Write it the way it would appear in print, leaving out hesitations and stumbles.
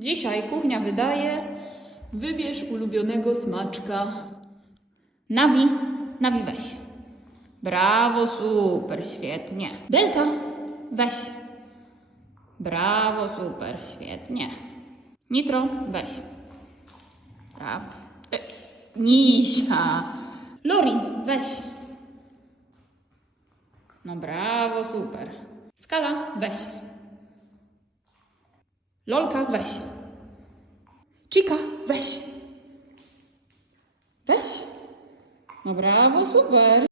Dzisiaj kuchnia wydaje, wybierz ulubionego smaczka. Nawi, Nawi weź. Brawo, super, świetnie. Delta, weź. Brawo, super, świetnie. Nitro, weź. Brawo. Nisia. Lori, weź. No brawo, super. Skala, weź. Lolka, weź. Chica, weź. Weź. No brawo, super.